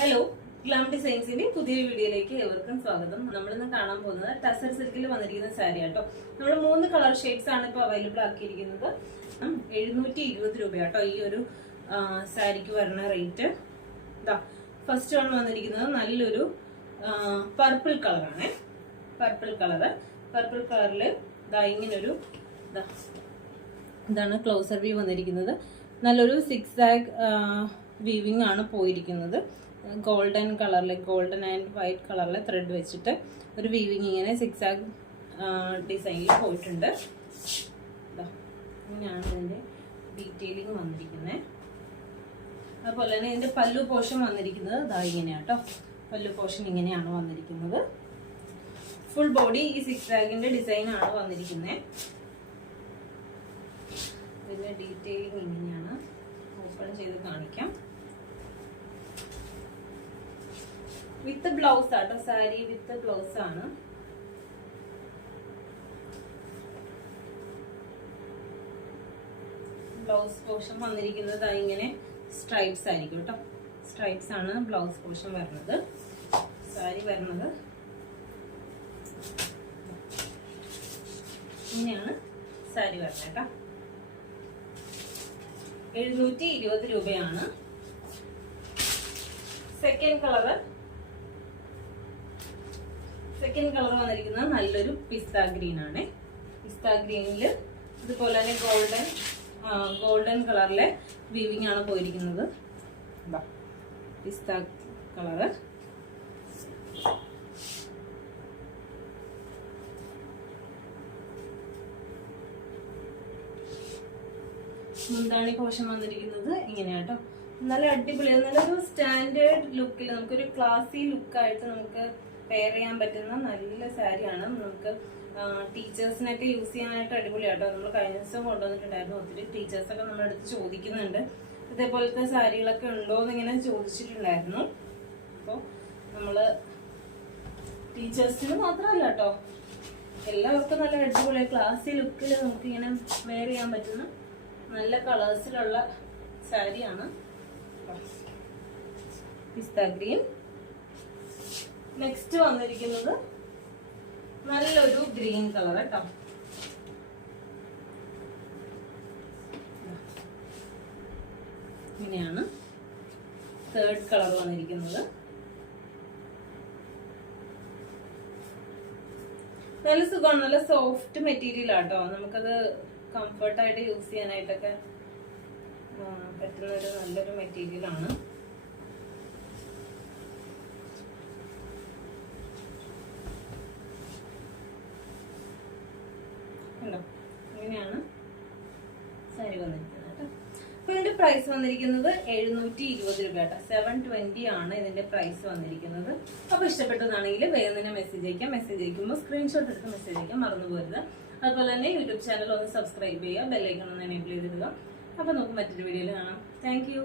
Hello, glam ഡിസൈൻസിന്റെ പുതിയ വീഡിയോയിലേക്ക് ഏവർക്കും സ്വാഗതം. നമ്മളിന്ന് കാണാൻ പോകുന്നത് ടസർ സിൽക്കിൽ വന്നിരിക്കുന്ന സാരി ആട്ടോ. നമ്മൾ 3 കളർ ഷെയ്ഡ്സ് ആണ് ഇപ്പോൾ അവൈലബിൾ ആക്കിയിരിക്കുന്നത്. 720 രൂപയാട്ടോ ഈ ഒരു സാരിക്ക് വരുന്ന റേറ്റ്. ഫസ്റ്റ് വൺ വന്നിരിക്കുന്നത് നല്ലൊരു പർപ്പിൾ കളറാണ്. പർപ്പിൾ കളറിൽ ഇങ്ങനൊരു ഇതാണ് ക്ലോസർ വ്യൂ വന്നിരിക്കുന്നത്. നല്ലൊരു 6 വീവിംഗ് ആണ് പോയിരിക്കുന്നത്. ഗോൾഡൻ ആൻഡ് വൈറ്റ് കളറിലെ ത്രെഡ് വെച്ചിട്ട് ഒരു വീവിങ് ഇങ്ങനെ 6 ഡിസൈനിൽ പോയിട്ടുണ്ട്. ഇങ്ങനെയാണ് ഇതിന്റെ ഡീറ്റെയിലിംഗ് വന്നിരിക്കുന്നത്. അതുപോലെ തന്നെ ഇതിന്റെ പല്ലു പോർഷൻ വന്നിരിക്കുന്നത് ഇങ്ങനെയാട്ടോ. പല്ലു പോർഷൻ ഇങ്ങനെയാണ് വന്നിരിക്കുന്നത്. ഫുൾ ബോഡി ഈ 6 ഡിസൈൻ ആണ് വന്നിരിക്കുന്നത്. ഇതിന്റെ ഡീറ്റെയിലിംഗ് ഇങ്ങനെയാണ്. ഓപ്പൺ ചെയ്ത് കാണിക്കാം. വിത്ത് ബ്ലൗസ് ആട്ടോ, സാരി വിത്ത് ബ്ലൗസ് ആണ്. ബ്ലൗസ് പോർഷൻ വന്നിരിക്കുന്നത് ഇങ്ങനെ സ്ട്രൈപ്സ് ആയിരിക്കും കേട്ടോ. സ്ട്രൈപ്സ് ആണ് ബ്ലൗസ് പോർഷൻ വരുന്നത്. സാരി വരുന്നത് ഇങ്ങനെയാണ് സാരി വരുന്നത് കേട്ടോ. 720 രൂപയാണ്. സെക്കൻഡ് കളർ വന്നിരിക്കുന്നത് നല്ലൊരു പിസ്ത ഗ്രീൻ ആണ്. പിസ്ത ഗ്രീനില് ഇതുപോലെ തന്നെ ഗോൾഡൻ കളറിലെ വീവിംഗ് ആണ് പോയിരിക്കുന്നത്. പിസ്ത കളറ്. മുന്താണി പോർഷൻ വന്നിരിക്കുന്നത് ഇങ്ങനെയാട്ടോ. നല്ല അടിപൊളി, നല്ലൊരു സ്റ്റാൻഡേർഡ് ലുക്കിൽ നമുക്കൊരു ക്ലാസി ലുക്കായിട്ട് നമുക്ക് പെയർ ചെയ്യാൻ പറ്റുന്ന നല്ല സാരിയാണ്. നമുക്ക് ടീച്ചേഴ്സിനൊക്കെ യൂസ് ചെയ്യാനായിട്ട് അടിപൊളിയാട്ടോ. നമ്മൾ കഴിഞ്ഞ ദിവസം കൊണ്ടുവന്നിട്ടുണ്ടായിരുന്നു. ഒത്തിരി ടീച്ചേഴ്സൊക്കെ നമ്മുടെ അടുത്ത് ചോദിക്കുന്നുണ്ട് ഇതേപോലത്തെ സാരികളൊക്കെ ഉണ്ടോ എന്നിങ്ങനെ ചോദിച്ചിട്ടുണ്ടായിരുന്നു. അപ്പോൾ നമ്മള് ടീച്ചേഴ്സിന് മാത്രമല്ല കേട്ടോ, എല്ലാവർക്കും നല്ല അടിപൊളി ക്ലാസി ലുക്കിൽ നമുക്ക് ഇങ്ങനെ വെയർ ചെയ്യാൻ പറ്റുന്ന നല്ല കളേഴ്സിലുള്ള സാരിയാണ്. പിസ്ത ഗ്രീൻ. നെക്സ്റ്റ് വന്നിരിക്കുന്നത് നല്ലൊരു ഗ്രീൻ കളർ കേട്ടോ. ഇങ്ങനെയാണ് തേർഡ് കളർ വന്നിരിക്കുന്നത്. നല്ല സുഖമാണ്, നല്ല സോഫ്റ്റ് മെറ്റീരിയൽ ആട്ടോ. നമുക്കത് കംഫർട്ടായിട്ട് യൂസ് ചെയ്യാനായിട്ടൊക്കെ പറ്റുന്ന ഒരു നല്ലൊരു മെറ്റീരിയൽ ആണ്. ഇങ്ങനെയാണ് സാരി വന്നിരിക്കുന്നത്. അപ്പൊ ഇതിന്റെ പ്രൈസ് വന്നിരിക്കുന്നത് 720 രൂപ കേട്ടോ. 720 ആണ് ഇതിന്റെ പ്രൈസ് വന്നിരിക്കുന്നത്. അപ്പൊ ഇഷ്ടപ്പെട്ടതാണെങ്കിൽ വേഗം തന്നെ മെസ്സേജ് അയക്കുമ്പോൾ സ്ക്രീൻഷോട്ട് എടുത്ത് മെസ്സേജ് അയക്കാൻ മറന്നു പോരുത്. അതുപോലെ തന്നെ യൂട്യൂബ് ചാനൽ ഒന്ന് സബ്സ്ക്രൈബ് ചെയ്യുക, ബെല്ലൈക്കൺ ഒന്ന് എനേബിൾ ചെയ്തിടുക. അപ്പൊ നമുക്ക് മറ്റൊരു വീഡിയോയിൽ കാണാം. Thank you.